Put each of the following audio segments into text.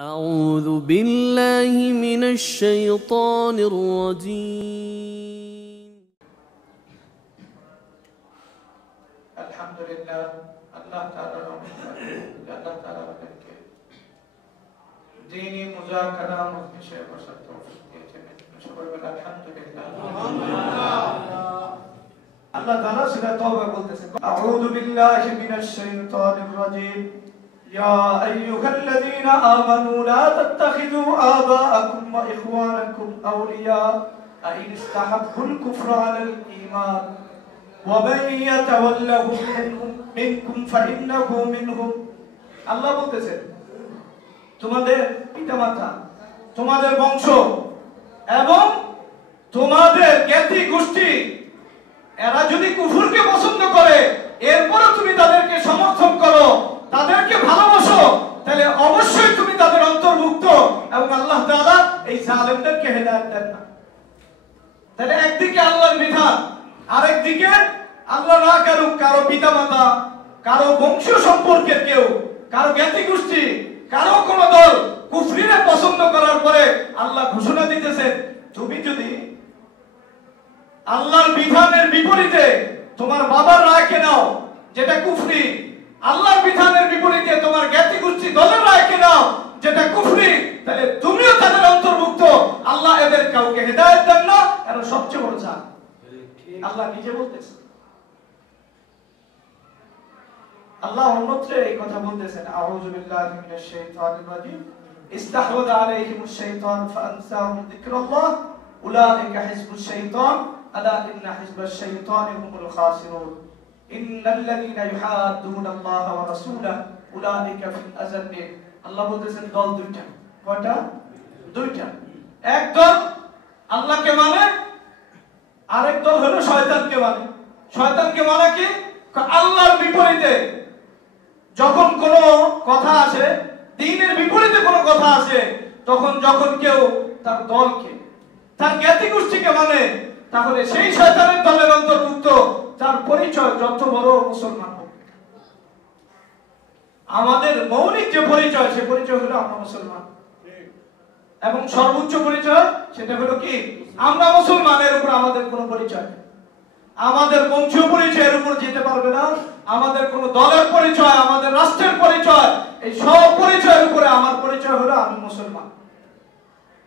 أعوذ بالله من الشيطان الرجيم الحمد لله الله تعالى الله تعالى के दीनी मुज़ाकरा मजलिस बरकत तौफीक दिए शुक्र अल्हम्दुलिल्लाह अल्लाह ताला सूरह तौबा बोलतेছেন अऊज़ु बिल्लाहि मिनश शैतानिर रजीम या अय्युहल्लज़ीना आमनू ला तत्तखिज़ू आबाअकुम व इख्वानकुम औलिया इन इस्तहब्बुल कुफ्र अलल ईमान ومن يتولهم منكم فإنه منهم আল্লাহ বলতেছেন তোমাদের পিতামাতা তোমাদের বংশ এবং তোমাদের জ্ঞাতি গোষ্ঠী এরা যদি কুফরকে পছন্দ করে এরপর তুমি তাদেরকে সমর্থন করো তাদেরকে ভালোবাসো তাহলে অবশ্যই তুমি তাদের অন্তর্ভুক্ত এবং আল্লাহ তাআলা এই জালেমদেরকে হেদায়েত দেন না তাহলে একদিকে আল্লাহর বিধান আরেকদিকে আল্লাহ না করুক কারো পিতামাতা কারো বংশ সম্পর্কের কেউ কারো জ্ঞাতি গোষ্ঠী কারো কোন দল কুফরিরে পছন্দ করার পরে আল্লাহ ঘোষণা দিতেছেন তুমি যদি আল্লাহর বিধানের বিপরীতে তোমার বাবার রায়কে নাও যেটা কুফরি আল্লাহর বিধানের বিপরীতে তোমার জ্ঞাতি গোষ্ঠী দলের রায়কে নাও যেটা কুফরি তাহলে তুমিও তাদের অন্তর্ভুক্ত আল্লাহ এদের কাউকে হেদায়েত দেন না এরা সবচেয়ে বড় জাল আল্লাহ নিজে বলতেছেন আল্লাহ অন্যত্র এই কথা বলতেছেন আউযু বিল্লাহি মিনাশ শাইতানির রাজীম ইস্তাহওয়াযা আলাইহিমুশ শাইতান ফাআনসাহুম যিকরাল্লাহ উলাইকা হিজবুশ শাইতান আলা ইন্না হিজবাশ শাইতানি হুমুল খাসিরুন ইন্নাল্লাযীনা ইউহাদ্দুনাল্লাহা ওয়া রাসূলাহু উলাইকা ফিল আযাল্লিন আল্লাহ বলতেছেন দল দুইটা কয়টা দুইটা এক দল আল্লাহকে মানে আরেক দল হলো শয়তানকে মানে শয়তানকে মানে কি আল্লাহর বিপরীতে যখন কোন কথা আসে দ্বীনের বিপরীতে কোন কথা আসে তখন যখন কেউ তার দলকে তার জ্ঞাতি গোষ্ঠীকে মানে তাহলে সেই শয়তানের দলের অন্তর্ভুক্ত তার পরিচয় যত বড় মুসলমান হোক আমাদের মৌলিক যে পরিচয় সে পরিচয় হলো আমরা মুসলমান এবং সর্বোচ্চ পরিচয় সেটা হলো কি আমরা মুসলমানের উপর আমাদের কোনো পরিচয় নেই আমাদের বংশীয় পরিচয়ের উপর যেতে পারবে না আমাদের কোন দলের পরিচয় আমাদের রাষ্ট্রের পরিচয় এই সব পরিচয়ের উপরে আমার পরিচয় হলো আমি মুসলমান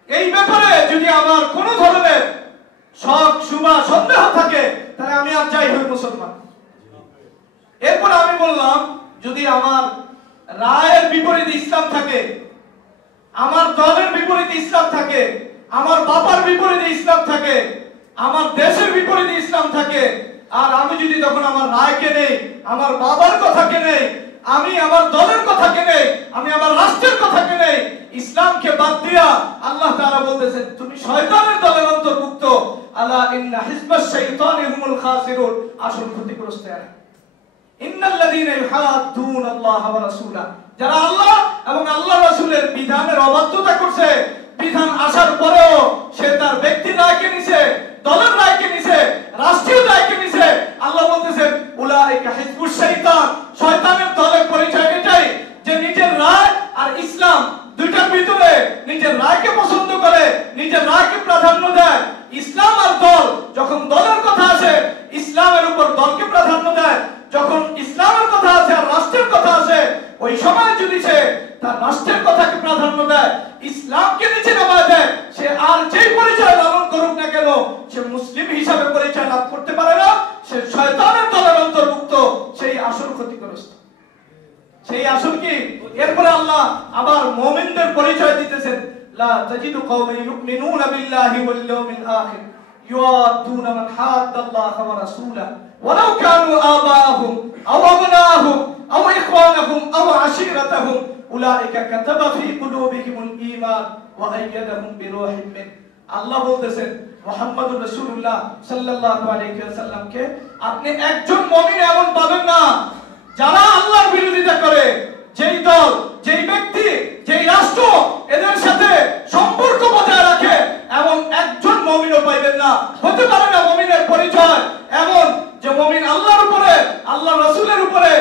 এই ব্যাপারে যদি আমার কোন ধরনের শক শুভা সন্দেহ থাকে তাহলে আমি আর যাই হই মুসলমান এরপর আমি বললাম যদি আমার রায়ের বিপরীতে ইসলাম থাকে আমার দলের বিপরীতে ইসলাম থাকে আমার বাবার বিপরীতে ইসলাম থাকে আমার দেশের বিপরীতে ইসলাম থাকে আর আমি যদি তখন আমার রায়কে নেই আমার বাবার কথাকে নেই আমি আমার দলের কথাকে নেই আমি আমার রাষ্ট্রের কথাকে নেই ইসলামকে বাদ দিয়া আল্লাহ তাআলা বলতেছেন তুমি শয়তানের দলের অন্তর্ভুক্ত আলা ইন্না হিজবাশ শাইতানি হুমুল খাসিরুন আসল ক্ষতিগ্রস্ত এরা ইন্নাল্লাযীনা ইউহাদ্দুনাল্লাহা ওয়া রাসূলাহু যারা আল্লাহ এবং আল্লাহর রাসূলের বিধানের অবাধ্যতা করছে বিধান আসার পরেও সে তার ব্যক্তির রায়কে নিছে দলের রায়কে নিছে রাষ্ট্রীয় রায়কে নিছে আল্লাহ বলতেছেন উলাইকা হিজবুশ শাইতান শয়তানের দলের পরিচয় এটাই যে নিজের রায় আর ইসলাম দুইটার ভিতরে নিজের রায়কে পছন্দ করে নিজের রায়কে প্রাধান্য দেয় ইসলাম আর দল যখন দলের কথা আসে ইসলামের উপর দলকে প্রাধান্য দেয় যখন ইসলামের কথা আসে আর রাষ্ট্রের কথা আসে ওই সময় যদি সে তার রাষ্ট্রের কথাকে প্রাধান্য দেয় ইসলামকে নিচে নামায় দেয় সে আর যেই পরিচয় লালন করুক না কেন সে মুসলিম হিসাবে পরিচয় লাভ করতে পারে না সে শয়তানের দলের অন্তর্ভুক্ত সেই আসল ক্ষতিগ্রস্ত সেই আসল কি এরপরে আল্লাহ আবার মুমিনদের পরিচয় দিতেছেন লা তাজিদু কওমান ইউমিনুনা বিল্লাহি ওয়াল ইয়াউমিল আখির يوادون من حاد الله ورسوله ولو كانوا آباءهم أو أبناءهم أو إخوانهم أو عشيرتهم أولئك كتب في قلوبهم الإيمان وأيدهم بروح منه আল্লাহ বলতেছেন মুহাম্মদুর রাসূলুল্লাহ সাল্লাল্লাহু আলাইহি ওয়াসাল্লামকে আপনি একজন মুমিন এমন পাবেন না যারা আল্লাহর বিরোধিতা করে যেই দল যেই ব্যক্তি যেই রাষ্ট্র এদের সাথে সম্পর্ক বজায় রাখে এমন একজন মুমিনও পাইবেন না হতে পারে না মুমিনের পরিচয় এমন যে মুমিন আল্লাহর উপরে আল্লাহর রাসূলের উপরে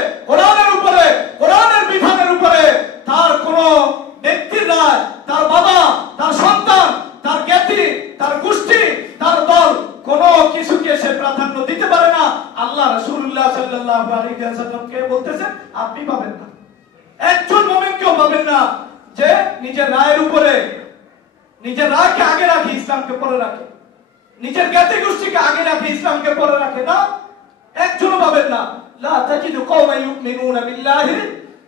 কোরআনের বিধানের উপরে তার কোনো ব্যক্তির রায় যে নিজের রায়ের উপরে নিজের রায়কে আগে রাখে, ইসলামকে পরে রাখে, নিজের জ্ঞাতি গোষ্ঠীকে আগে রাখে, ইসলামকে পরে রাখে না, একজনও পাবেন না। লা তাজিদু কওমান ইউমিনুনা বিল্লাহি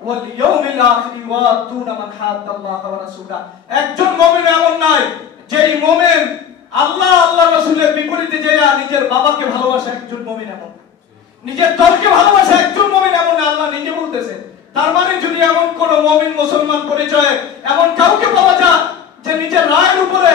ওয়াল ইয়াউমিল আখির ওয়াতুনা মান হাদাল্লাহ ওয়া রাসূলা। একজন মুমিন এমন নাই যেই মুমিন আল্লাহ আল্লাহ রাসূলের বিপরীতে যায় নিজের বাবাকে ভালোবাসে, একজন মুমিন এমন না। নিজের দলকে ভালোবাসে একজন মুমিন এমন না, আল্লাহ নিজে বলতেছেন। তার মানে যদি এমন কোন মুমিন মুসলমান পরিচয়ে এমন কাউকে পাওয়া যায় যে নিজের রায়ের উপরে,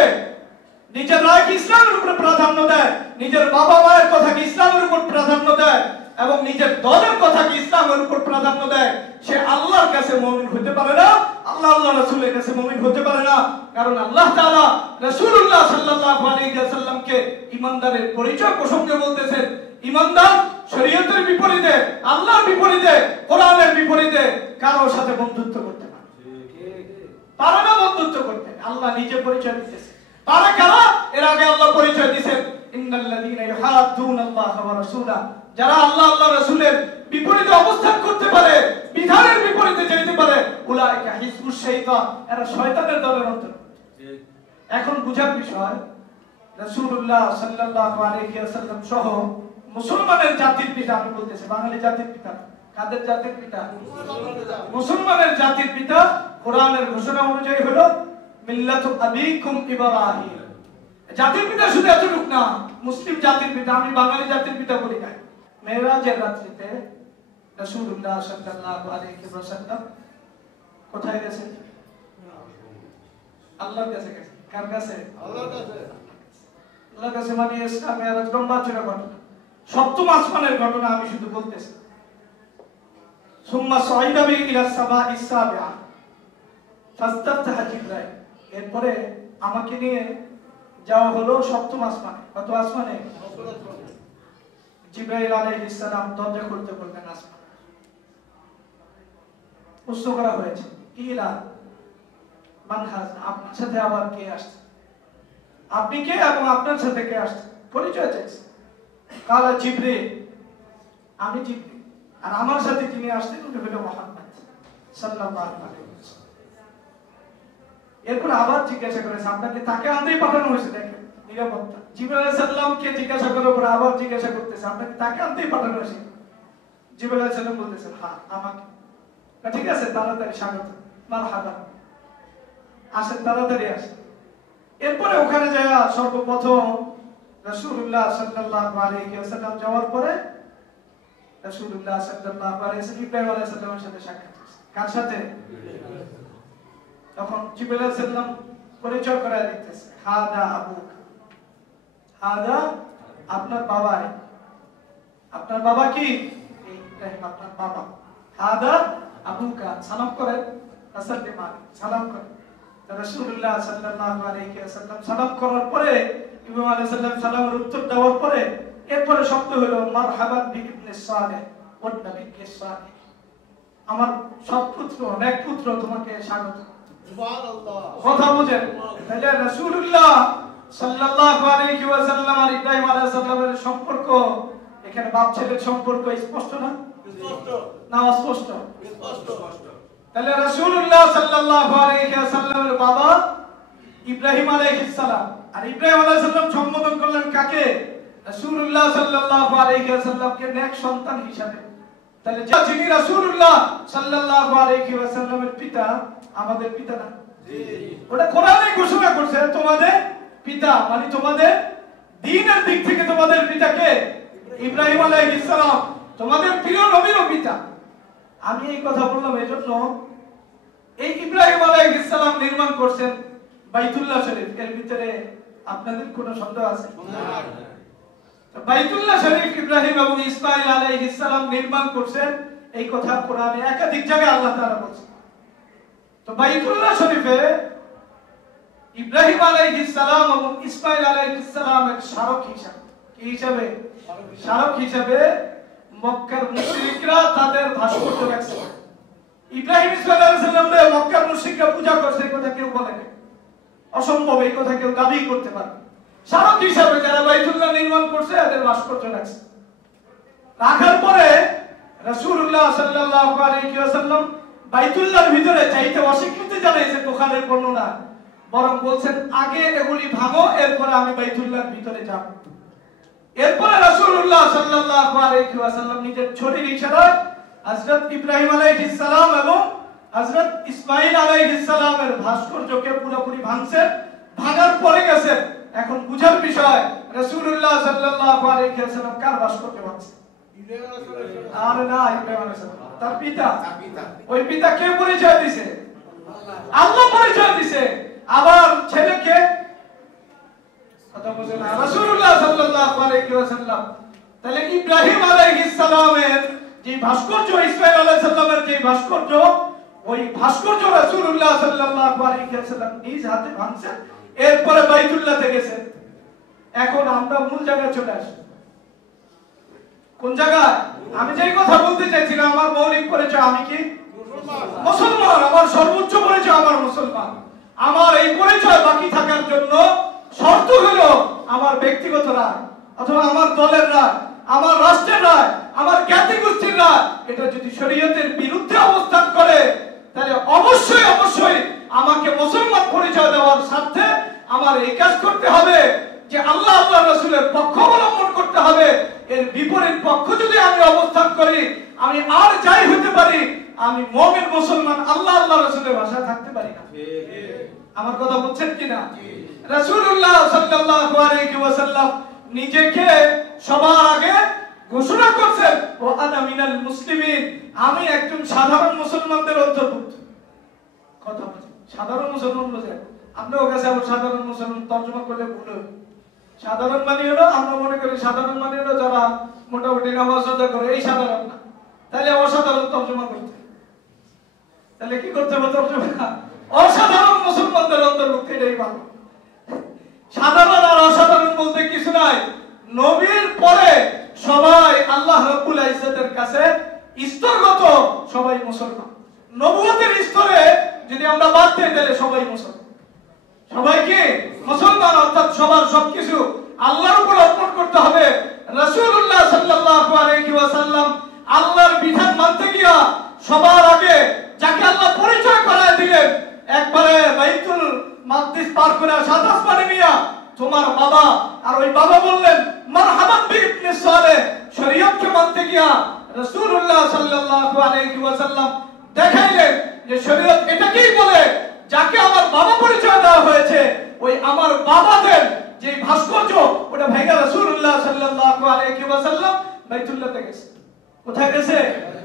নিজের রায়কে ইসলামের উপরে প্রাধান্য দেয়, নিজের বাবা মায়ের কথাকে ইসলামের উপর প্রাধান্য দেয় এবং নিজের দলের কথাকে ইসলামের উপর প্রাধান্য দেয়, সে আল্লাহর কাছে মুমিন হতে পারে না, আল্লাহ আল্লাহ রাসূলের কাছে মুমিন হতে পারে না। কারণ আল্লাহ তাআলা রাসূলুল্লাহ সাল্লাল্লাহু আলাইহি ওয়াসাল্লামকে ঈমানদারের পরিচয় প্রসঙ্গে বলতেছেন, ঈমানদার শরীয়তের বিপরীতে, আল্লাহর বিপরীতে, কোরআনের বিপরীতে কারোর সাথে বন্ধুত্ব করতে পারে না, বন্ধুত্ব করতে। আল্লাহ নিজে পরিচয় দিতেছে। পারে কারা? এর আগে আল্লাহ পরিচয় দিয়েছেন, ইন্নাল্লাযীনা ইউহাদ্দুনাল্লাহ ওয়া রাসূলা, যারা আল্লাহ আল্লাহ রাসূলের বিপরীতে অবস্থান করতে পারে, বিধানের বিপরীতে যেতে পারে, উলাইকা হিজবুশ শাইতান, এরা শয়তানের দলের অন্তর্গত। এখন বুঝার বিষয়, রাসূলুল্লাহ সাল্লাল্লাহু আলাইহি ওয়াসাল্লাম সহ মুসলমানের জাতির পিতা, আমি বলতেছি বাঙালি জাতির পিতা। কাদের জাতির পিতা? মুসলমানের জাতির পিতা। কোরআনের ঘোষণা অনুযায়ী হলো মিল্লাতু আবিকুম ইব্রাহিম। জাতির পিতা শুধু এতটুক না, মুসলিম জাতির পিতা। আমি বাঙালি জাতির পিতা বলি না। মেরাজের রাত্রিতে রাসূলুল্লাহ সাল্লাল্লাহু আলাইহি ওয়াসাল্লাম কোথায় গেছেন? আল্লাহর কাছে গেছেন। কার কাছে? আল্লাহর কাছে। আল্লাহর কাছে মানে ইসলাম মেরাজ লম্বা-চড়া ঘটনা, সপ্তম আসমানের ঘটনা আমি শুধু বলতেছি। সুম্মা সাইদা বি ইলা সামাইস সাবিআ ফাস্তাফতাহা জিবরাইল। এরপরে আমাকে নিয়ে যাওয়া হলো সপ্তম আসমানে। কত আসমানে? জিবরাইল আলাইহিস সালাম দরজা খুলতে বললেন আসমান। প্রশ্ন করা হয়েছে, কিলা মান হাজ, আপনার সাথে আবার কে আসছে? আপনি কে এবং আপনার সাথে কে আসছে? পরিচয় চাইছে। কালা জিবরিল, আমি জিবরিল, আর আমার সাথে যিনি আসছেন উনি হলো মুহাম্মদ সাল্লাল্লাহু আলাইহি ওয়াসাল্লাম। এরপর আবার জিজ্ঞাসা করেছে, আপনাকে তাকে আনতেই পাঠানো হয়েছে। দেখেন নিরাপত্তা। জিবরাইল আলাইহিস সালামকে জিজ্ঞাসা করার পর আবার জিজ্ঞাসা করতেছে, আপনাকে তাকে আনতেই পাঠানো হয়েছে? জিবরাইল আলাইহিস সালাম বলতেছেন, হ্যাঁ আমাকে। ঠিক আছে, তাড়াতাড়ি স্বাগত, মারহাবা, আসেন, তাড়াতাড়ি আসেন। এরপরে ওখানে যায় সর্বপ্রথম রাসূলুল্লাহ সাল্লাল্লাহু আলাইহি ওয়াসাল্লাম যাওয়ার পরে রাসূলুল্লাহ সাল্লাল্লাহু আলাইহি ওয়াসাল্লাম ইব্রাহিম আলাইহিস সালামের সাথে সাক্ষাৎ হয়েছে। কার সাথে? তখন জিবরাইল আলাইহিস সালাম পরিচয় করায় দিতেছে, হাদা আবুকা, হাদা আপনার বাবা। আপনার বাবা কি? ইব্রাহিম আপনার বাবা। হাদা আবুকা, সালাম করেন, আসসালামু আলাইকুম, সালাম করেন। রাসূলুল্লাহ সাল্লাল্লাহু আলাইহি ওয়াসাল্লাম সালাম করার পরে, ইব্রাহিম আলাইহিস সালাম সালামের উত্তর দেওয়ার পরে এরপরে শব্দ হলো মারহাবান বিইবনে সালেহ ওয়ান নবিয়্যি সালেহ, আমার সৎপুত্র নেক পুত্র তোমাকে স্বাগত। সুবহানাল্লাহ। কথা বুঝেন? তাহলে রাসূলুল্লাহ সাল্লাল্লাহু আলাইহি ওয়াসাল্লাম আর ইব্রাহিম আলাইহিস সালামের সম্পর্ক, এখানে বাপ ছেলের সম্পর্ক স্পষ্ট না? স্পষ্ট না অস্পষ্ট? স্পষ্ট। তাহলে রাসূলুল্লাহ সাল্লাল্লাহু আলাইহি ওয়াসাল্লামের বাবা ইব্রাহিম আলাইহিস সালাম, আর ইব্রাহিম আলাইহিস সালাম সম্বোধন করলেন কাকে? রাসূলুল্লাহ সাল্লাল্লাহু আলাইহি ওয়াসাল্লামকে নেক সন্তান হিসাবে। তাহলে যিনি রাসূলুল্লাহ সাল্লাল্লাহু আলাইহি ওয়াসাল্লামের পিতা, আমাদের পিতা না? জি। ওটা কোরআনে ঘোষণা করছে তোমাদের পিতা, মানে তোমাদের দ্বীনের দিক থেকে তোমাদের পিতাকে ইব্রাহিম আলাইহিস সালাম, তোমাদের প্রিয় নবীর পিতা। আমি এই কথা বললাম এজন্য, এই ইব্রাহিম আলাইহিস সালাম নির্মাণ করছেন বাইতুল্লাহ শরীফ, এর ভিতরে আপনাদের কোনো সন্দেহ আছে? না। বাইতুল্লাহ শরীফ ইব্রাহিম এবং ইসমাঈল আলাইহিস সালাম নির্মাণ করছেন, এই কথা কোরআনে একাধিক জায়গায় আল্লাহ তাআলা বলেছেন। তো বাইতুল্লাহ শরীফে ইব্রাহিম আলাইহিস সালাম এবং ইসমাঈল আলাইহিস সালামের স্মারক হিসাবে, কি হিসাবে? স্মারক হিসাবে মক্কার মুশরিকরা তাদের ভাস্কর্য রাখছে। ইব্রাহিম ইসমাঈল আলাইহিস সালামকে মক্কার মুশরিকরা পূজা করছে, এই কথা কেউ বলে না, অসম্ভব, এই কথা কেউ দাবি করতে পারে। স্মারক হিসাবে যারা বাইতুল্লাহ নির্মাণ করছে এদের ভাস্কর্য রাখছে। রাখার পরে রাসূলুল্লাহ সাল্লাল্লাহু আলাইহি ওয়াসাল্লাম বাইতুল্লাহর ভিতরে যাইতে অস্বীকৃতি জানাইছে। বুখারীর বর্ণনা, বরং বলছেন আগে এগুলি ভাঙো, এরপরে আমি বাইতুল্লাহর ভিতরে যাব। এরপরে রাসূলুল্লাহ সাল্লাল্লাহু আলাইহি ওয়াসাল্লাম নিজের ছড়ির ইশারায় হযরত ইব্রাহিম আলাইহিস সালাম এবং হযরত ইসমাঈল আলাইহিস সালামের ভাস্কর্যকে পুরোপুরি ভাঙছেন। ভাঙার পরে গেছে, এখন বুঝার বিষয় রাসূলুল্লাহ সাল্লাল্লাহু আলাইহি ওয়াসাল্লাম কার ভাস্কর্য ভাঙছে? আর না, ইব্রাহিম আলাইহিস সালাম, তার পিতা। ওই পিতা কে পরিচয় দিয়েছে? আল্লাহ পরিচয় দিয়েছে। আবার ছেলেকে কথা বলেন না, রাসূলুল্লাহ সাল্লাল্লাহু আলাইহি ওয়াসাল্লাম। তাহলে ইব্রাহিম আলাইহিস সালামের যে ভাস্কর্য, ইসমাঈল আলাইহিস সালামের যে ভাস্কর্য, ওই ভাস্কর্য রাসূলুল্লাহ সাল্লাল্লাহু আলাইহি ওয়াসাল্লাম নিজ হাতে ভাঙছেন, এরপরে বাইতুল্লাহতে গেছেন। এখন আমরা মূল জায়গায় চলে আসি। কোন জায়গায়? আমি যেই কথা বলতে চাইছিলাম, আমার মৌলিক পরিচয় আমি কি? মুসলমান। আমার সর্বোচ্চ পরিচয় আমার মুসলমান। আমার এই পরিচয় বাকি থাকার জন্য শর্ত হলো আমার ব্যক্তিগত রায় অথবা আমার দলের রায়, আমার রাষ্ট্রের রায়, আমার জ্ঞাতি গোষ্ঠীর রায় এটা যদি শরীয়তের বিরুদ্ধে অবস্থান করে, তাহলে অবশ্যই অবশ্যই আমাকে মুসলমান পরিচয় দেওয়ার স্বার্থে আমার এই কাজ করতে হবে যে আল্লাহ আল্লাহ রাসূলের পক্ষ অবলম্বন করতে হবে। এর বিপরীত পক্ষ যদি আমি অবস্থান করি, আমি আর যাই হতে পারি, আমি মুমিন মুসলমান আল্লাহ আল্লাহ রাসূলের ভাষায় থাকতে পারি না। আমার কথা বুঝছেন কিনা? রাসূলুল্লাহ সাল্লাল্লাহু আলাইহি ওয়াসাল্লাম নিজেকে সবার আগে ঘোষণা করছেন, ও আনা মিনাল মুসলিমিন, আমি একজন সাধারণ মুসলমানদের অন্তর্ভুক্ত। কথা বুঝছেন? সাধারণ মুসলমান বলে আপনার কাছে আবার সাধারণ মুসলমান তর্জমা করলে ভুল হবে। সাধারণ মানে হলো, আমরা মনে করি সাধারণ মানে হলো যারা মোটামুটি নামাজ রোজা করে, এই সাধারণ না। তাহলে অসাধারণ তর্জমা করতে, তাহলে কি করতে হবে? তর্জমা অসাধারণ মুসলমানদের অন্তর্ভুক্ত, এটাই ভালো। সাধারণ আর অসাধারণ বলতে কিছু নাই। নবীর পরে সবাই আল্লাহ রাব্বুল ইজ্জতের কাছে স্তরগত, সবাই মুসলমান। নবুয়তের স্তরে যদি আমরা বাদ দিই, তাহলে সবাই মুসলমান। সবাইকে মুসলমান, অর্থাৎ সবার সবকিছু আল্লাহর উপর অর্পণ করতে হবে। রাসূলুল্লাহ সাল্লাল্লাহু আলাইহি ওয়াসাল্লাম আল্লাহর বিধান মানতে গিয়া সবার আগে যাকে আল্লাহ পরিচয় করায় দিলেন, একবারে বাইতুল মাকদিস পার করে 7 আসমানে নিয়া তোমার বাবা, আর ওই বাবা বললেন মারহাবান বিইবনে সালেহ। শরীয়তকে মানতে গিয়া রাসূলুল্লাহ সাল্লাল্লাহু আলাইহি ওয়াসাল্লাম দেখাইলেন যে শরীয়ত এটাকেই বলে, যাকে আমার বাবা পরিচয় দেওয়া হয়েছে, ওই আমার বাবাদের যে ভাস্কর্য ওটা ভেঙে রাসূলুল্লাহ সাল্লাল্লাহু আলাইহি ওয়াসাল্লাম বাইতুল্লাহতে গেছে। কোথায় গেছে?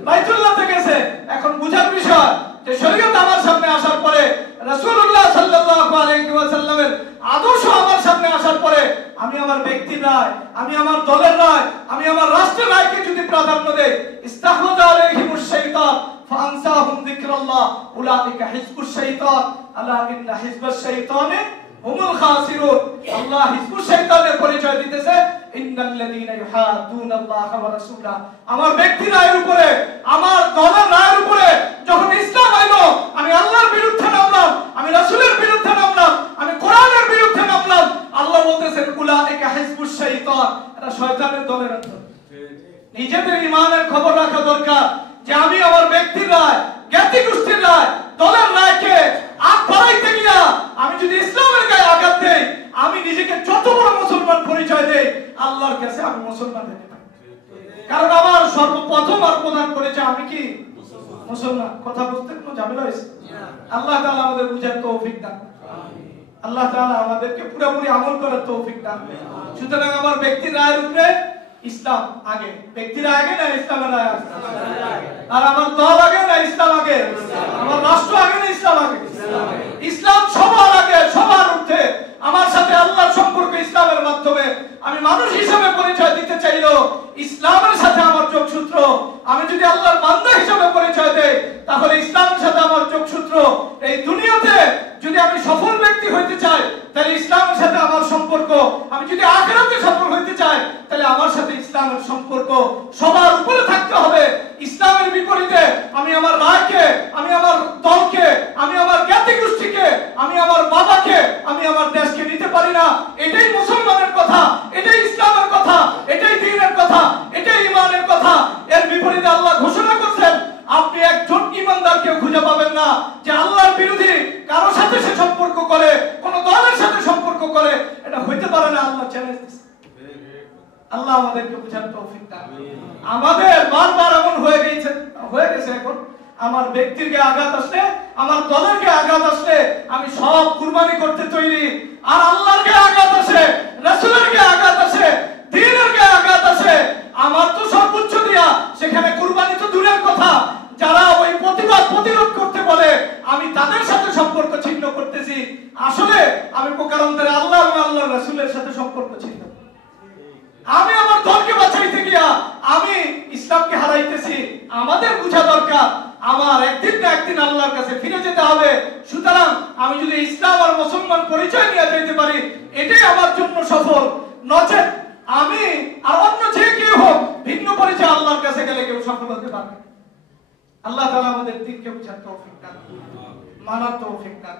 বাইতুল্লাহতে গেছে। এখন বুঝার বিষয় যে শরীয়ত আমার সামনে আসার পরে, রাসূলুল্লাহ সাল্লাল্লাহু আলাইহি ওয়াসাল্লামের আদর্শ আমার সামনে আসার পরে, আমি আমার ব্যক্তির রায়, আমি আমার দলের রায়, আমি আমার রাষ্ট্রের রায়কে যদি প্রাধান্য দেই, ইস্তাহওয়াযা আলাইহিমুশ শাইতান ফাআনসাহুম যিকরাল্লাহ উলাইকা হিজবুশ শাইতান আলা ইন্না হিজবাশ শাইতানি হুমুল খাসিরুন। আল্লাহ হিজবুশ শাইতানের পরিচয় দিতেছে, ইন্নাল্লাযীনা ইউহাদ্দুনাল্লাহ ওয়া রাসূলা। আমার ব্যক্তির রায়ের উপরে, আমার দলের রায়ের উপরে যখন ইসলাম আইলো, আমি আল্লাহর বিরুদ্ধে নামলাম, আমি রাসূলের বিরুদ্ধে নামলাম, আমি কোরআনের বিরুদ্ধে নামলাম, আল্লাহ বলতেছেন উলাইকা হিজবুশ শাইতান, এটা শয়তানের দলের অন্তর্ভুক্ত। নিজেদের ঈমানের খবর রাখা দরকার যে আমি আমার ব্যক্তির রায়, জ্ঞাতি গোষ্ঠীর রায়, দলের রায়কে আগ বাড়াইতে গিয়া আমি যদি ইসলামের গায়ে আঘাত দেই, আমি নিজেকে যত বড় মুসলমান পরিচয় দেই, আল্লাহর কাছে আমি মুসলমান হতে পারি। কারণ আমার সর্বপ্রথম আর প্রধান পরিচয় আমি কি? মুসলমান। কথা বুঝতে কোনো ঝামেলা হয়েছে? আল্লাহ তাআলা আমাদের বুঝার তৌফিক দান। আল্লাহ তাআলা আমাদেরকে পুরোপুরি আমল করার তৌফিক দান। সুতরাং আমার ব্যক্তির রায়ের উপরে ইসলাম আগে, ব্যক্তির আগে না ইসলামের রায় আগে? আর আমার দল আগে না ইসলাম আগে? আমার রাষ্ট্র আগে না ইসলাম আগে? ইসলাম সবার আগে, সবার ঊর্ধ্বে। আমার সাথে আল্লাহর সম্পর্ক ইসলামের মাধ্যমে। আমি মানুষ হিসেবে পরিচয় দিতে চাইলো ইসলামের সাথে আমার যোগসূত্র। আমি যদি আল্লাহর বান্দা হিসেবে পরিচয় দেই, তাহলে ইসলামের সাথে আমার যোগসূত্র। এই দুনিয়াতে যদি আমি সফল ব্যক্তি হইতে চাই, তাহলে ইসলামের সাথে আমার সম্পর্ক। আমি যদি আখিরাতে সফল হইতে চাই, তাহলে আমার সাথে ইসলামের সম্পর্ক সবার উপরে থাকতে হবে। ইসলামের বিপরীতে আমি আমার রায়কে, আমি আমার দলকে, আমি আমার জ্ঞাতি গোষ্ঠীকে, আমি আমার বাবাকে, আমি আমার দেশকে নিতে পারি না। এটাই মুসলমানের কথা, এটাই ইসলামের কথা, এটাই দ্বীনের কথা, এটাই ঈমানের কথা। এর বিপরীতে আল্লাহ ঘোষণা করছেন, আপনি একজন ঈমানদারকে খুঁজে পাবেন না যে আল্লাহর বিরোধী কারো সাথে চ্যালেঞ্জ দিছে। আল্লাহ আমাদেরকে বুঝার তৌফিক দান। আমাদের বারবার এমন হয়ে গেছে এখন আমার ব্যক্তির গায়ে আঘাত আসলে, আমার দলের গায়ে আঘাত আসলে আমি সব কুরবানি করতে তৈরি, আর আল্লাহর গায়ে আঘাত আসে, রাসূলের গায়ে আঘাত আসে, দ্বীনের গায়ে আঘাত আসে, আমার তো সর্বোচ্চ দিয়া সেখানে কুরবানি তো দূরের কথা, যারা ওই প্রতিরোধ করতে বলে আমি তাদের সাথে সম্পর্ক ছিন্ন করতেছি। আসলে আমি প্রকারান্তরে আল্লাহ এবং আল্লাহর রাসূলের সাথে সম্পর্ক ছিন্ন, আমি আমার দলকে বাঁচাইতে গিয়া আমি ইসলামকে হারাইতেছি। আমাদের বুঝা দরকার আমার একদিন না একদিন আল্লাহর কাছে ফিরে যেতে হবে। সুতরাং আমি যদি ইসলাম আর মুসলমান পরিচয় নিয়ে যেতে পারি, এটাই আমার জন্য সফল। নচেত আমি আর অন্য যে কেউ হোক ভিন্ন পরিচয় আল্লাহর কাছে গেলে কেউ সফল হতে পারবে। আল্লাহ তাআলা আমাদের দিনকে বুঝার তৌফিক দান, মানার তৌফিক দান।